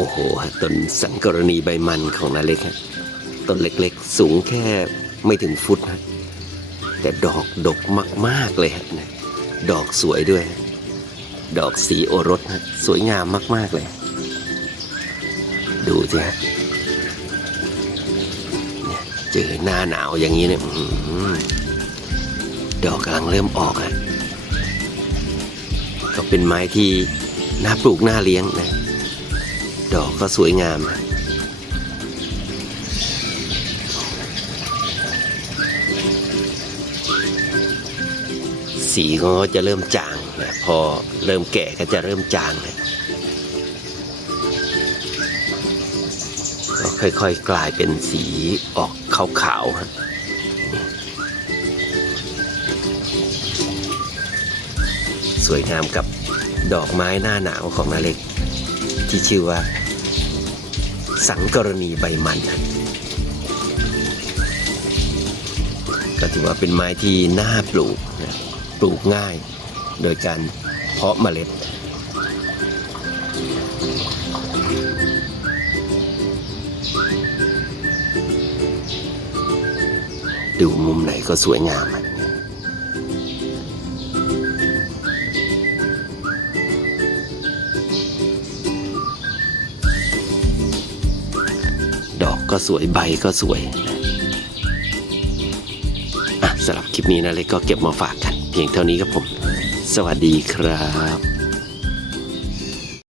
โอ้โหต้นสังกรณีใบมันของนาเล็กฮะต้นเล็กๆ สูงแค่ไม่ถึงฟุตฮะแต่ดอกดกมากๆเลยฮะนะดอกสวยด้วย ดอกสีโอรสฮะสวยงามมากๆเลย ดูสิฮะเนี่ยเจอหน้าหนาวอย่างนี้เนี่ยดอกกำลังเริ่มออกฮะก็เป็นไม้ที่น่าปลูกน่าเลี้ยงนะ ดอกก็สวยงามนะสีก็จะเริ่มจางนะพอเริ่มแก่ก็จะเริ่มจางนะก็ค่อยๆกลายเป็นสีออกขาวๆฮะสวยงามกับดอกไม้หน้าหนาวของนาเล็ก ที่ชื่อว่า สังกรณีใบมัน ก็ถือว่าเป็นไม้ที่น่าปลูกนะปลูกง่ายโดยการเพาะเมล็ด ดูมุมไหนก็สวยงามอะ ก็สวยใบก็สวยอะสำหรับคลิปนี้นะเล็กก็เก็บมาฝากกัน เพียงเท่านี้ครับผม สวัสดีครับ